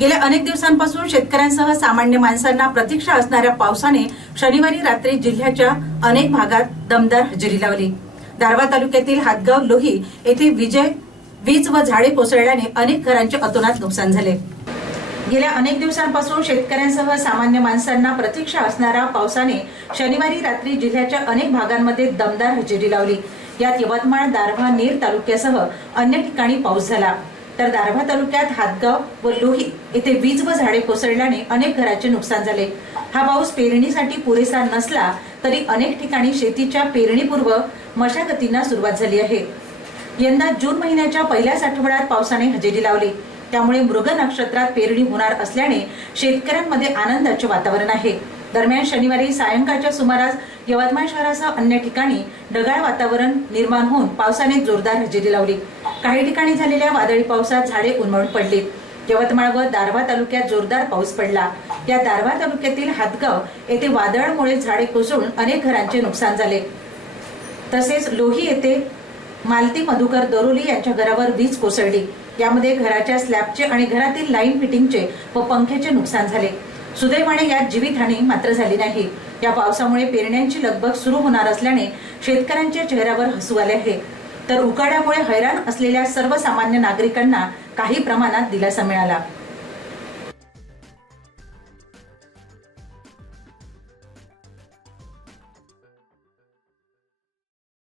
गेल्या अनेक दिवसांपासून शेतकऱ्यांसह सामान्य माणसांना प्रतीक्षा असणाऱ्या पावसाने शनिवारी रात्री जिल्ह्याच्या अनेक भागात दमदार हजेरी लावली. दारवा तालुक्यातील हातगाव लोही येथे विजय वीज व झाडे कोसळल्याने अनेक घरांचे अतोनात नुकसान झाले. गेल्या अनेक दिवसांपासून शेतकऱ्यांसह सामान्य माणसांना प्रतीक्षा असणाऱ्या पावसाने शनिवारी रात्री जिल्ह्याच्या अनेक भागांमध्ये दमदार हजेरी लावली. यात यवतमाळ दारव्हा नेर तालुक्यासह अन्य ठिकाणी पाऊस झाला. तर दारव्हा तालुक्यात हातगाव व लोही येथे वीज व झाडे कोसळल्याने अनेक घरांचे नुकसान झाले. हा पाऊस पेरणीसाठी पुरेसा नसला तरी अनेक ठिकाणी शेतीच्या पेरणीपूर्व मशागतींना सुरुवात झाली आहे. यंदा जून महिन्याच्या पहिल्याच आठवड्यात पावसाने हजेरी लावली. त्यामुळे मृग नक्षत्रात पेरणी होणार असल्याने शेतकऱ्यांमध्ये आनंदाचे वातावरण आहे. दरम्यान शनिवारी सायंकाळच्या सुमारास यवतमाळ शहरासह अन्य ठिकाणी ढगाळ वातावरण निर्माण होऊन पावसाने जोरदार हजेरी लावली. काही ठिकाणी झालेल्या वादळी पावसात झाडे उन्मळून पडली यवतमाळ व दारव्हा तालुक्यात जोरदार पाऊस पडला. या दारव्हा तालुक्यातील हातगाव येथे वादळामुळे झाडे कोसळून अनेक घरांचे नुकसान झाले. तसेच लोही येथे मालती मधुकर दरोली यांच्या घरावर वीज कोसळली. यामध्ये घराच्या स्लॅबचे आणि घरातील लाईन फिटिंगचे व पंख्याचे नुकसान झाले. सुदैवाने यात जीवितहानी मात्र झाली नाही. या पावसामुळे पेरण्यांची लगबग सुरू होणार असल्याने शेतकऱ्यांच्या चेहऱ्यावर हसू आले आहे. तर उकाड्यामुळे हैराण असलेल्या सर्वसामान्य नागरिकांना काही प्रमाणात दिलासा मिळाला.